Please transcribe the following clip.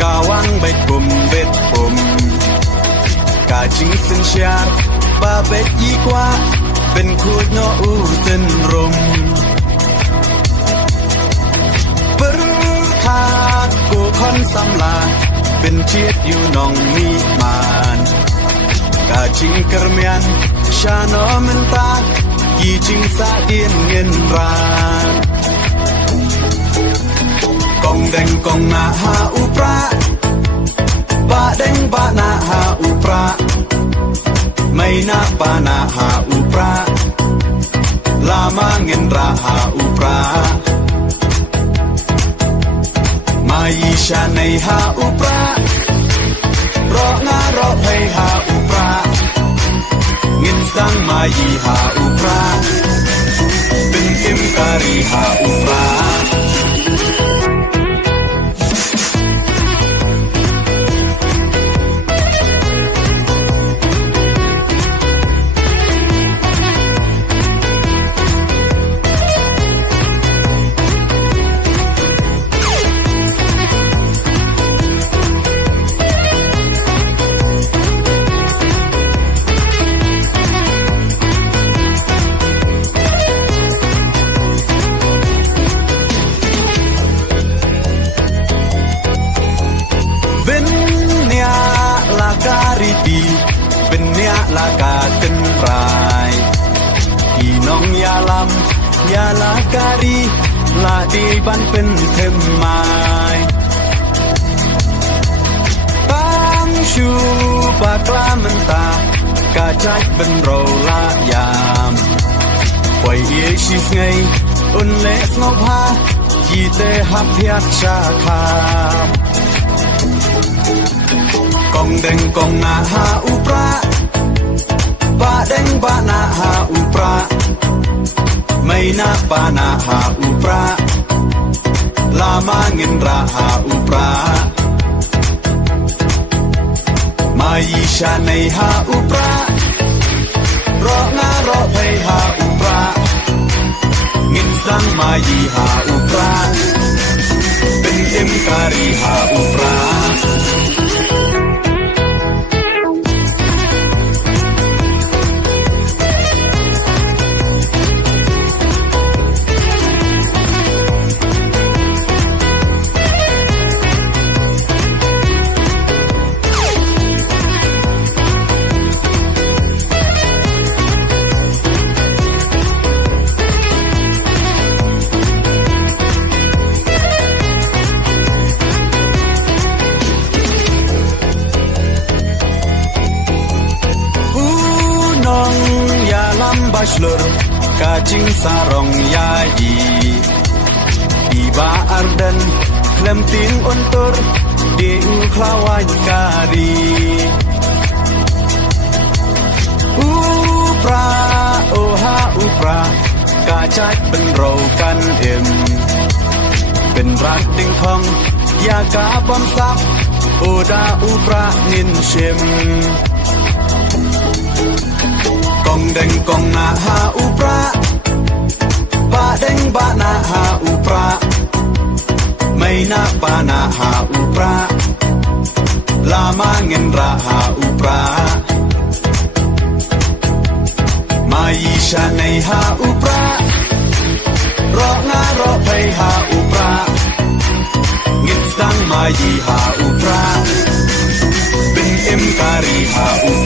Kawang baik bom bet bom Kajing sen syar Babet yikwa Ben khut no u sen rom Berkat ku kon samla Ben chiet yu nong mi man Kajing kermian Shano menta Yijing sa dien ngin ran Kong deng kong na ha upra Ba deng ba na ha upra May na pa na ha upra Lama ngin ra ha upra Mai sha nei ha upra Ro nga ro pay ha upra Ngin sang mai ha upra Bin kim kari ha upra Benya laka tenrai Kinong yalam Yala kari La di ban pen temai Bang shu bakla menta Kajak ben rola yam Poi ye shis ngay Un les ngop ha Yite hap hiat shakam Kong deng kong na ha upra Ba deng ba na ha upra May na pa na ha upra Lama ngin ra ha upra Mai sha nei ha upra Ro nga ro pay ha upra Ngin sang mai ha upra Ben kim kari ha upra Bashlur kajing sarong yayi Iba ardan klemting untur Ding klawan kari Upra oha upra Kajak ben rokan im Ben rak ding kong Ya ka bom sap Oda upra nin shim Kong deng kong na ha upra Ba deng ba na ha upra May na pa na ha upra Lama ngin ra ha upra Mai sha nei ha upra Ro nga ro pay ha upra Ngin sang mai ha upra Bin im kari ha upra